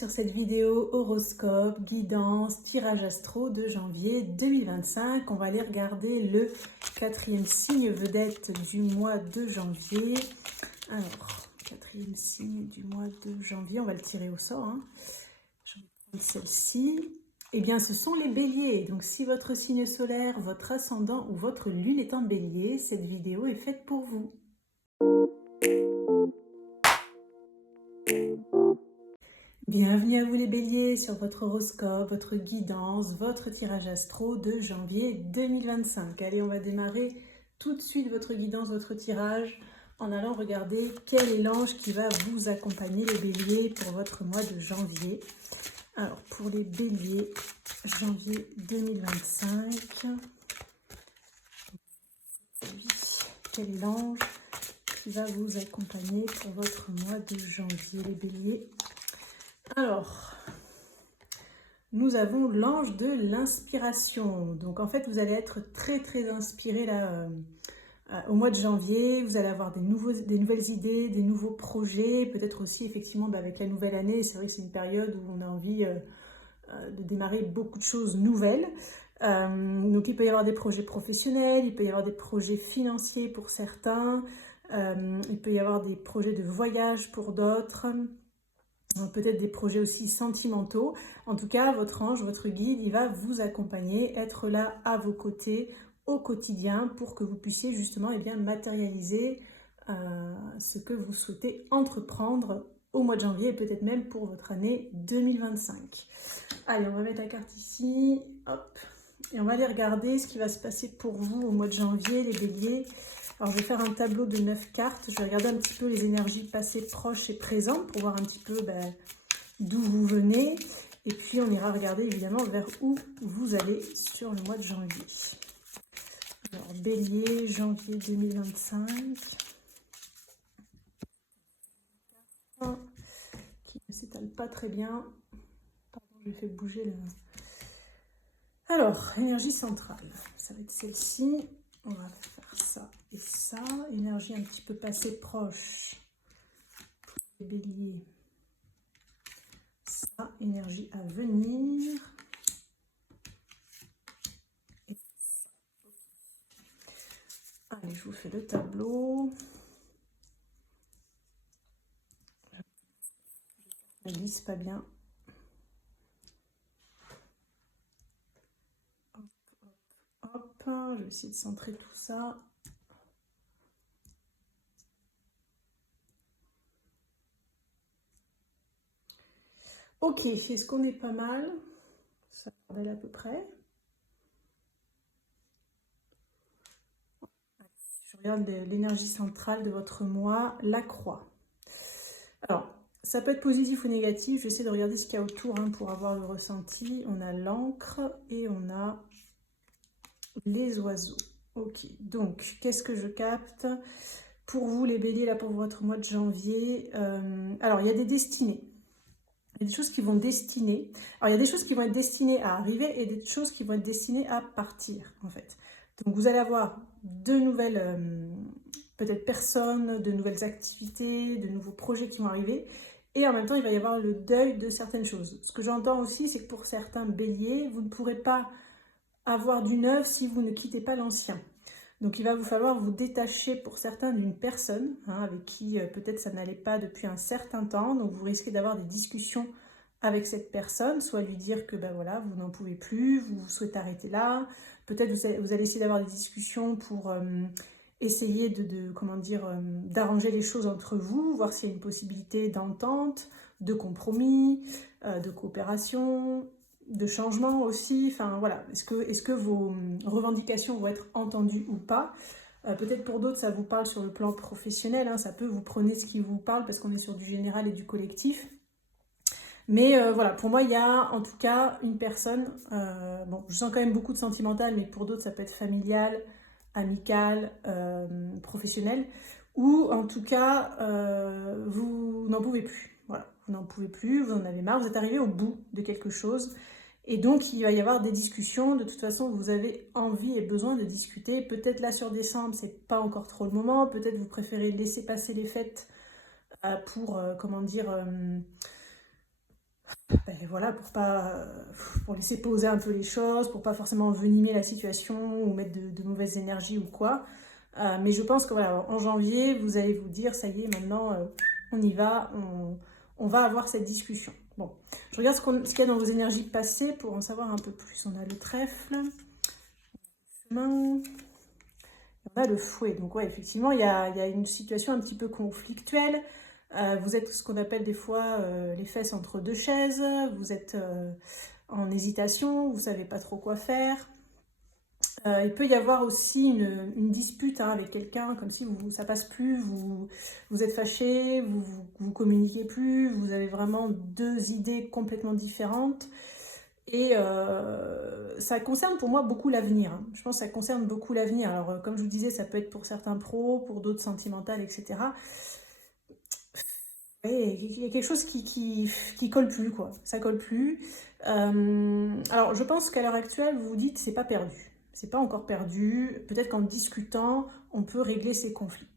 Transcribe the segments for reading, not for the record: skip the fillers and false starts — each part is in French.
sur cette vidéo horoscope, guidance, tirage astro de janvier 2025. On va aller regarder le quatrième signe vedette du mois de janvier. Alors, quatrième signe du mois de janvier, on va le tirer au sort. Je vais prendre celle-ci. Eh bien, ce sont les béliers. Donc, si votre signe solaire, votre ascendant ou votre lune est en bélier, cette vidéo est faite pour vous. Bienvenue à vous les béliers sur votre horoscope, votre guidance, votre tirage astro de janvier 2025. Allez, on va démarrer tout de suite votre guidance, votre tirage en allant regarder quel est l'ange qui va vous accompagner les béliers pour votre mois de janvier. Alors, pour les béliers, janvier 2025, quel est l'ange qui va vous accompagner pour votre mois de janvier les béliers? Alors, nous avons l'ange de l'inspiration. Donc en fait, vous allez être très inspiré là au mois de janvier. Vous allez avoir des nouvelles idées, des nouveaux projets. Peut-être aussi effectivement avec la nouvelle année. C'est vrai que c'est une période où on a envie de démarrer beaucoup de choses nouvelles. Donc il peut y avoir des projets professionnels, il peut y avoir des projets financiers pour certains. Il peut y avoir des projets de voyage pour d'autres. Peut-être des projets aussi sentimentaux. En tout cas, votre ange, votre guide, il va vous accompagner, être là à vos côtés au quotidien pour que vous puissiez justement matérialiser ce que vous souhaitez entreprendre au mois de janvier et peut-être même pour votre année 2025. Allez, on va mettre la carte ici, hop, et on va aller regarder ce qui va se passer pour vous au mois de janvier, les béliers. Alors, je vais faire un tableau de 9 cartes. Je vais regarder un petit peu les énergies passées, proches et présentes pour voir un petit peu d'où vous venez. Et puis, on ira regarder évidemment vers où vous allez sur le mois de janvier. Alors, bélier, janvier 2025. Qui ne s'étale pas très bien. Pardon, j'ai fait bouger le... Alors, énergie centrale. Ça va être celle-ci. On va faire ça et ça. Énergie un petit peu passée proche. Les béliers. Ça, énergie à venir. Et ça. Allez, je vous fais le tableau. Je ne glisse pas bien. Hop, je vais essayer de centrer tout ça. Ok, est-ce qu'on est pas mal? Ça va à peu près. Je regarde l'énergie centrale de votre mois, la croix. Alors, ça peut être positif ou négatif. J'essaie de regarder ce qu'il y a autour pour avoir le ressenti. On a l'encre et on a les oiseaux. Ok, donc, qu'est-ce que je capte pour vous, les béliers, là, pour votre mois de janvier? Alors, il y a des destinées. Il y a des choses qui vont destiner. Alors, il y a des choses qui vont être destinées à arriver et des choses qui vont être destinées à partir, en fait. Donc, vous allez avoir de nouvelles, peut-être personnes, de nouvelles activités, de nouveaux projets qui vont arriver. Et en même temps, il va y avoir le deuil de certaines choses. Ce que j'entends aussi, c'est que pour certains béliers, vous ne pourrez pas avoir du neuf si vous ne quittez pas l'ancien. Donc il va vous falloir vous détacher pour certains d'une personne avec qui peut-être ça n'allait pas depuis un certain temps. Donc vous risquez d'avoir des discussions avec cette personne, soit lui dire que voilà, vous n'en pouvez plus, vous souhaitez arrêter là. Peut-être vous allez essayer d'avoir des discussions pour essayer d'arranger les choses entre vous, voir s'il y a une possibilité d'entente, de compromis, de coopération, de changement aussi. Enfin voilà, est-ce que vos revendications vont être entendues ou pas? Peut-être pour d'autres ça vous parle sur le plan professionnel, ça peut, vous prenez ce qui vous parle parce qu'on est sur du général et du collectif. Mais voilà, pour moi il y a en tout cas une personne, bon je sens quand même beaucoup de sentimental, mais pour d'autres ça peut être familial, amical, professionnel, ou en tout cas vous n'en pouvez plus. Voilà, vous n'en pouvez plus, vous en avez marre, vous êtes arrivé au bout de quelque chose. Et donc, il va y avoir des discussions. De toute façon, vous avez envie et besoin de discuter. Peut-être là, sur décembre, c'est pas encore trop le moment. Peut-être vous préférez laisser passer les fêtes pour, ben voilà, pour laisser poser un peu les choses, pour pas forcément envenimer la situation ou mettre de mauvaises énergies ou quoi. Mais je pense que voilà, en janvier, vous allez vous dire, ça y est, maintenant, on y va, on va avoir cette discussion. Bon, je regarde ce qu'il y a dans vos énergies passées pour en savoir un peu plus. On a le trèfle, main, on a le fouet. Donc ouais, effectivement, il y a une situation un petit peu conflictuelle. Vous êtes ce qu'on appelle des fois les fesses entre deux chaises. Vous êtes en hésitation, vous ne savez pas trop quoi faire. Il peut y avoir aussi une dispute hein, avec quelqu'un, comme si ça passe plus, vous êtes fâché, vous communiquez plus, vous avez vraiment deux idées complètement différentes. Et ça concerne pour moi beaucoup l'avenir. Hein. Je pense que ça concerne beaucoup l'avenir. Alors, comme je vous disais, ça peut être pour certains pros, pour d'autres sentimentales, etc. Et il y a quelque chose qui colle plus, quoi. Ça colle plus. Alors, je pense qu'à l'heure actuelle, vous vous dites, c'est pas perdu. C'est pas encore perdu. Peut-être qu'en discutant, on peut régler ces conflits.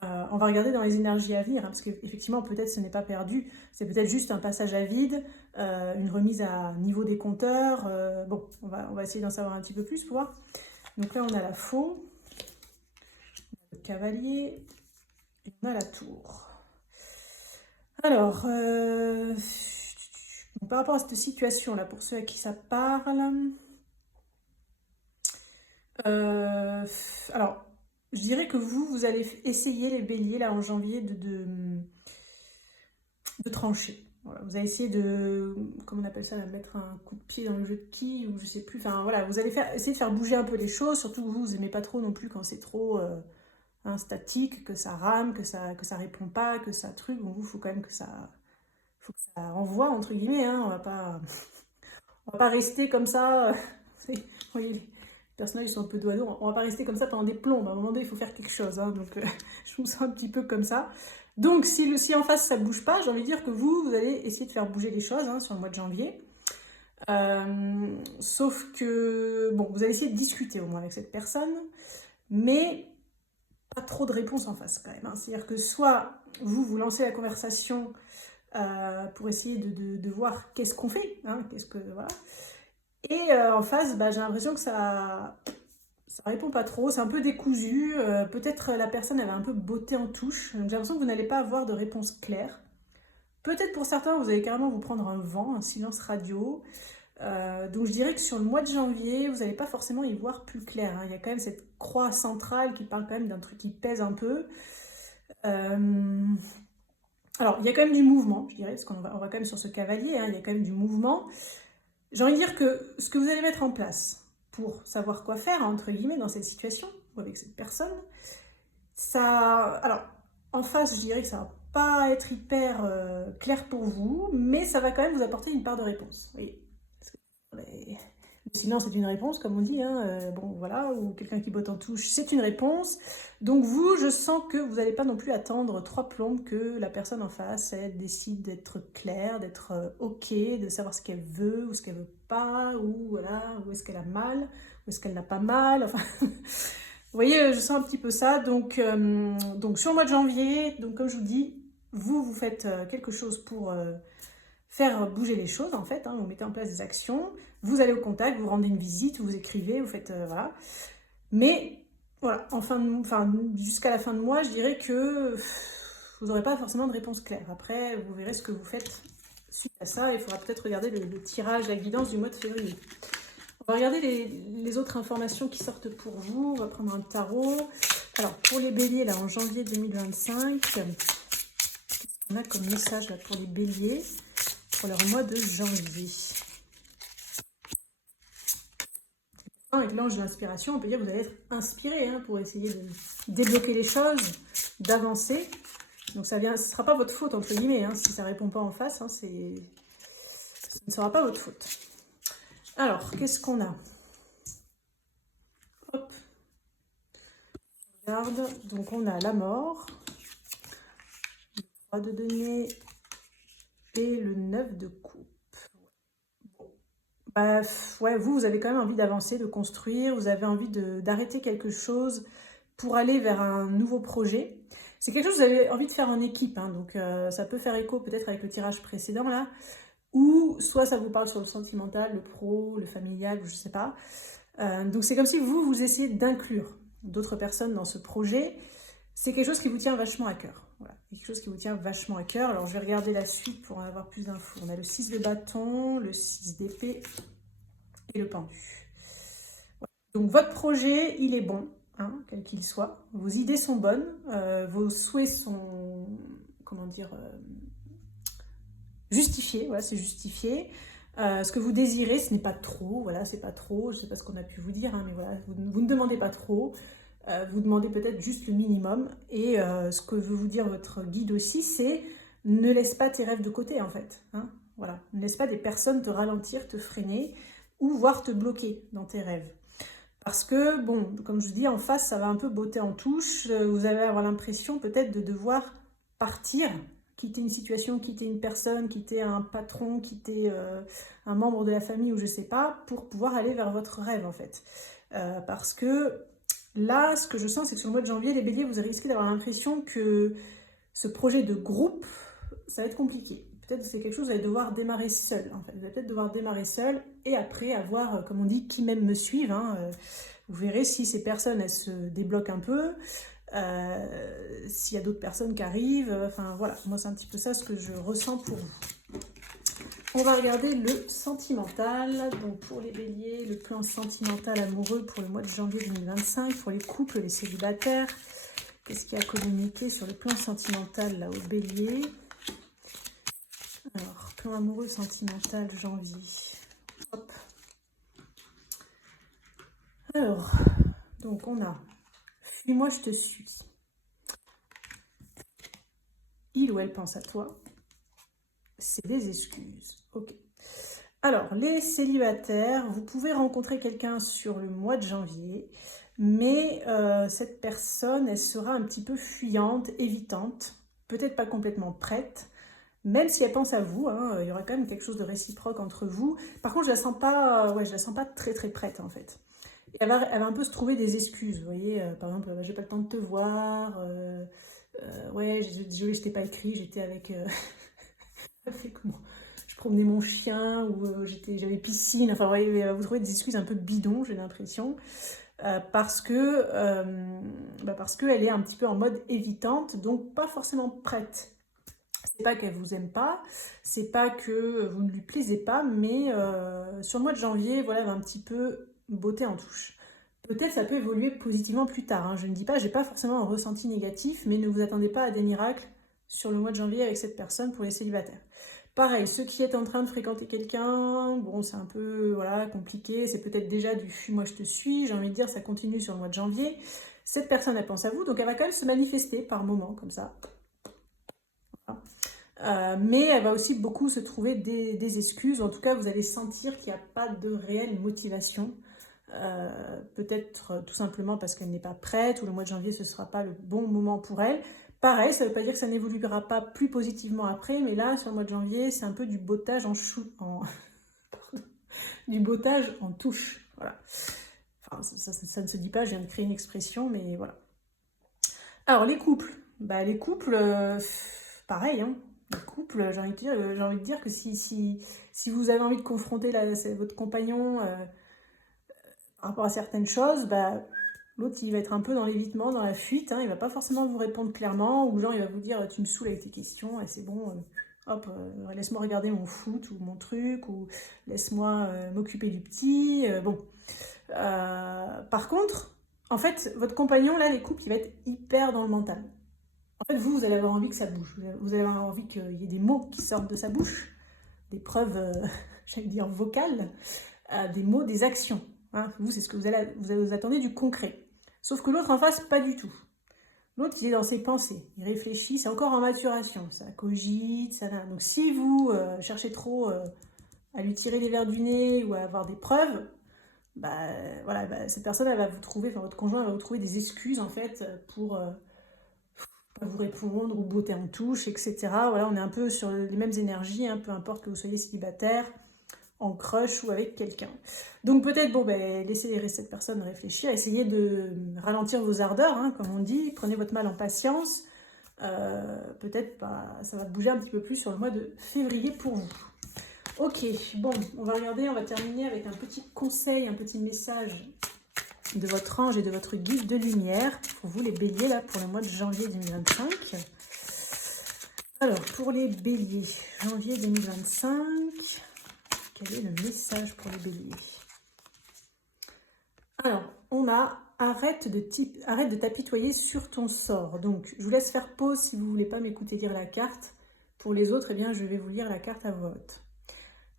On va regarder dans les énergies à venir, hein, parce qu'effectivement, peut-être ce n'est pas perdu. C'est peut-être juste un passage à vide, une remise à niveau des compteurs. Bon, on va essayer d'en savoir un petit peu plus pour voir. Donc là, on a la faux, le cavalier, et on a la tour. Alors, bon, par rapport à cette situation-là, pour ceux à qui ça parle, alors, je dirais que vous allez essayer, les béliers, là, en janvier, de trancher. Voilà, vous allez essayer de, comment on appelle ça, mettre un coup de pied dans le jeu de quilles, ou je sais plus, enfin voilà, vous allez essayer de faire bouger un peu les choses, surtout que vous aimez pas trop non plus quand c'est trop statique, que ça rame, que ça répond pas, que ça truc, bon, vous, faut quand même faut que ça envoie, entre guillemets, hein, on va pas rester comme ça, vous voyez, les personnages sont un peu doigts on va pas rester comme ça pendant des plombs, à un moment donné, il faut faire quelque chose, hein, donc je vous sens un petit peu comme ça. Donc, si en face ça bouge pas, j'ai envie de dire que vous allez essayer de faire bouger les choses hein, sur le mois de janvier. Sauf que, bon, vous allez essayer de discuter au moins avec cette personne, mais pas trop de réponses en face quand même. Hein. C'est-à-dire que soit vous lancez la conversation pour essayer de voir qu'est-ce qu'on fait, hein, voilà. Et en face, bah, j'ai l'impression que ça répond pas trop, c'est un peu décousu. Peut-être la personne elle a un peu botté en touche. Donc j'ai l'impression que vous n'allez pas avoir de réponse claire. Peut-être pour certains, vous allez carrément vous prendre un vent, un silence radio. Donc je dirais que sur le mois de janvier, vous n'allez pas forcément y voir plus clair. Hein. Il y a quand même cette croix centrale qui parle quand même d'un truc qui pèse un peu. Alors, il y a quand même du mouvement, je dirais, parce qu'on va quand même sur ce cavalier, hein, il y a quand même du mouvement. J'ai envie de dire que ce que vous allez mettre en place pour savoir quoi faire, entre guillemets, dans cette situation, ou avec cette personne, ça... Alors, en face, je dirais que ça va pas être hyper clair pour vous, mais ça va quand même vous apporter une part de réponse. Vous voyez. Le silence est une réponse, comme on dit, hein, bon voilà, ou quelqu'un qui botte en touche, c'est une réponse. Donc vous, je sens que vous n'allez pas non plus attendre trois plombes que la personne en face, elle décide d'être claire, d'être ok, de savoir ce qu'elle veut ou ce qu'elle veut pas, ou voilà, où est-ce qu'elle a mal, où est-ce qu'elle n'a pas mal, enfin... Vous voyez, je sens un petit peu ça, donc sur le mois de janvier, donc comme je vous dis, vous faites quelque chose pour faire bouger les choses en fait, hein, vous mettez en place des actions, vous allez au contact, vous rendez une visite, vous écrivez, vous faites voilà. Mais voilà, jusqu'à la fin de mois, je dirais que vous n'aurez pas forcément de réponse claire. Après, vous verrez ce que vous faites suite à ça. Il faudra peut-être regarder le tirage, la guidance du mois de février. On va regarder les autres informations qui sortent pour vous. On va prendre un tarot. Alors, pour les béliers, là, en janvier 2025, qu'est-ce qu'on a comme message là, pour les béliers pour leur mois de janvier? Avec l'ange de l'inspiration, on peut dire que vous allez être inspiré hein, pour essayer de débloquer les choses, d'avancer. Donc ce ne sera pas votre faute, entre guillemets, hein, si ça ne répond pas en face, hein, ce ne sera pas votre faute. Alors, qu'est-ce qu'on a? Hop. Regarde, donc on a la mort, le 3 de denier et le 9 de coupe. Bah, ouais, vous avez quand même envie d'avancer, de construire, vous avez envie d'arrêter quelque chose pour aller vers un nouveau projet. C'est quelque chose que vous avez envie de faire en équipe, hein, donc ça peut faire écho peut-être avec le tirage précédent là. ou soit ça vous parle sur le sentimental, le pro, le familial, je ne sais pas. Donc c'est comme si vous essayez d'inclure d'autres personnes dans ce projet. C'est quelque chose qui vous tient vachement à cœur. Voilà, quelque chose qui vous tient vachement à cœur. Alors je vais regarder la suite pour en avoir plus d'infos. On a le 6 de bâton, le 6 d'épée et le pendu. Voilà. Donc votre projet, il est bon, hein, quel qu'il soit. Vos idées sont bonnes, vos souhaits sont, comment dire, justifiés. Voilà, c'est justifié. Ce que vous désirez, ce n'est pas trop. Voilà, c'est pas trop. Je ne sais pas ce qu'on a pu vous dire, hein, mais voilà, vous ne demandez pas trop. Vous demandez peut-être juste le minimum. Et ce que veut vous dire votre guide aussi, c'est ne laisse pas tes rêves de côté, en fait. Hein, voilà. Ne laisse pas des personnes te ralentir, te freiner ou voire te bloquer dans tes rêves. Parce que, bon, comme je dis, en face, ça va un peu botter en touche. Vous allez avoir l'impression peut-être de devoir partir, quitter une situation, quitter une personne, quitter un patron, quitter un membre de la famille ou je sais pas, pour pouvoir aller vers votre rêve, en fait. Parce que là, ce que je sens, c'est que sur le mois de janvier, les béliers, vous risquez d'avoir l'impression que ce projet de groupe, ça va être compliqué. Peut-être que c'est quelque chose que vous allez devoir démarrer seul. En fait. Vous allez peut-être devoir démarrer seul et après avoir, comme on dit, qui même me suivent. Hein. Vous verrez si ces personnes, elles se débloquent un peu, s'il y a d'autres personnes qui arrivent. Enfin voilà, moi c'est un petit peu ça ce que je ressens pour vous. On va regarder le sentimental. Donc pour les béliers, le plan sentimental amoureux pour le mois de janvier 2025. Pour les couples, les célibataires. Qu'est-ce qu'il y a à communiquer sur le plan sentimental là au bélier? Alors, plan amoureux sentimental janvier. Hop. Alors, donc on a fuis-moi, je te suis. Il ou elle pense à toi. C'est des excuses. Ok. Alors, les célibataires, vous pouvez rencontrer quelqu'un sur le mois de janvier, mais cette personne, elle sera un petit peu fuyante, évitante, peut-être pas complètement prête. Même si elle pense à vous, hein, il y aura quand même quelque chose de réciproque entre vous. Par contre, je la sens pas, je la sens pas très très prête en fait. Elle va un peu se trouver des excuses, vous voyez. Par exemple, j'ai pas le temps de te voir. Ouais, désolé, je t'ai pas écrit, j'étais avec, avec moi. Je promenais mon chien ou j'avais piscine. Enfin, vous voyez, elle va vous trouver des excuses un peu bidons, j'ai l'impression. Parce qu'elle est un petit peu en mode évitante, donc pas forcément prête. C'est pas qu'elle vous aime pas, c'est pas que vous ne lui plaisez pas, mais sur le mois de janvier, voilà, elle va un petit peu botter en touche. Peut-être ça peut évoluer positivement plus tard, hein. Je ne dis pas, j'ai pas forcément un ressenti négatif, mais ne vous attendez pas à des miracles sur le mois de janvier avec cette personne pour les célibataires. Pareil, ceux qui êtes en train de fréquenter quelqu'un, bon, c'est un peu voilà, compliqué, c'est peut-être déjà du fuis-moi je te suis, j'ai envie de dire, ça continue sur le mois de janvier. Cette personne, elle pense à vous, donc elle va quand même se manifester par moments, comme ça. Mais elle va aussi beaucoup se trouver des excuses. En tout cas, vous allez sentir qu'il n'y a pas de réelle motivation. Peut-être tout simplement parce qu'elle n'est pas prête ou le mois de janvier, ce ne sera pas le bon moment pour elle. Pareil, ça ne veut pas dire que ça n'évoluera pas plus positivement après, mais là, sur le mois de janvier, c'est un peu du bottage du bottage en touche. Voilà. Enfin, ça ne se dit pas, je viens de créer une expression, mais voilà. Alors, les couples. Bah, les couples, pareil, hein. Les couples, j'ai envie de dire que si vous avez envie de confronter votre compagnon par rapport à certaines choses, bah, l'autre il va être un peu dans l'évitement, dans la fuite, hein, il va pas forcément vous répondre clairement, ou genre il va vous dire tu me saoules avec tes questions, et c'est bon, hop, laisse-moi regarder mon foot ou mon truc, ou laisse-moi m'occuper du petit, bon. Par contre, en fait, votre compagnon, là, les couples, il va être hyper dans le mental. En fait, vous allez avoir envie que ça bouge. Vous allez avoir envie qu'il y ait des mots qui sortent de sa bouche, des preuves, j'allais dire, vocales, des mots, des actions. Hein. Vous, c'est ce que vous attendez du concret. Sauf que l'autre en face, pas du tout. L'autre, il est dans ses pensées, il réfléchit, c'est encore en maturation, ça cogite, ça... Donc si vous cherchez trop à lui tirer les verres du nez ou à avoir des preuves, voilà, cette personne, elle va vous trouver, enfin votre conjoint va vous trouver des excuses en fait pour... pas vous répondre ou botter en touche, etc. Voilà, on est un peu sur les mêmes énergies, hein, peu importe que vous soyez célibataire, en crush ou avec quelqu'un. Donc peut-être, laissez cette personne réfléchir, essayez de ralentir vos ardeurs, hein, comme on dit, prenez votre mal en patience. Peut-être ça va bouger un petit peu plus sur le mois de février pour vous. Ok, bon, on va regarder, on va terminer avec un petit conseil, un petit message de votre ange et de votre guide de lumière pour vous les béliers là pour le mois de janvier 2025. Alors pour les béliers, janvier 2025, quel est le message pour les béliers? Alors on a arrête de t'apitoyer sur ton sort. Donc je vous laisse faire pause si vous ne voulez pas m'écouter lire la carte. Pour les autres, eh bien je vais vous lire la carte à voix haute.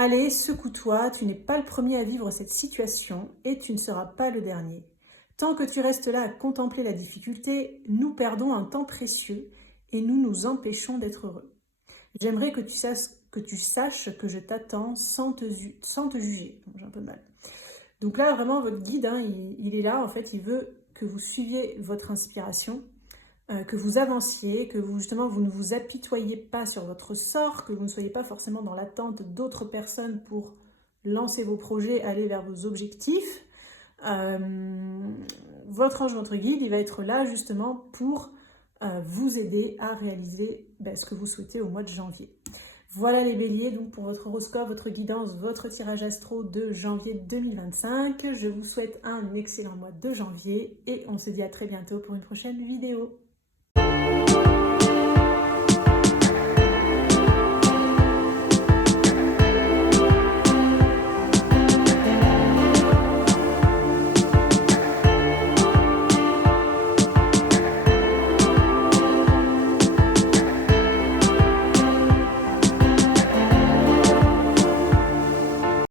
Allez, secoue-toi, tu n'es pas le premier à vivre cette situation et tu ne seras pas le dernier. Tant que tu restes là à contempler la difficulté, nous perdons un temps précieux et nous nous empêchons d'être heureux. J'aimerais que tu saches que je t'attends sans te juger. J'ai un peu mal. Donc là, vraiment, votre guide, hein, il est là, en fait, il veut que vous suiviez votre inspiration, que vous avanciez, que vous justement vous ne vous apitoyez pas sur votre sort, que vous ne soyez pas forcément dans l'attente d'autres personnes pour lancer vos projets, aller vers vos objectifs. Votre ange, votre guide, il va être là justement pour vous aider à réaliser ce que vous souhaitez au mois de janvier. Voilà les béliers, donc pour votre horoscope, votre guidance, votre tirage astro de janvier 2025. Je vous souhaite un excellent mois de janvier et on se dit à très bientôt pour une prochaine vidéo.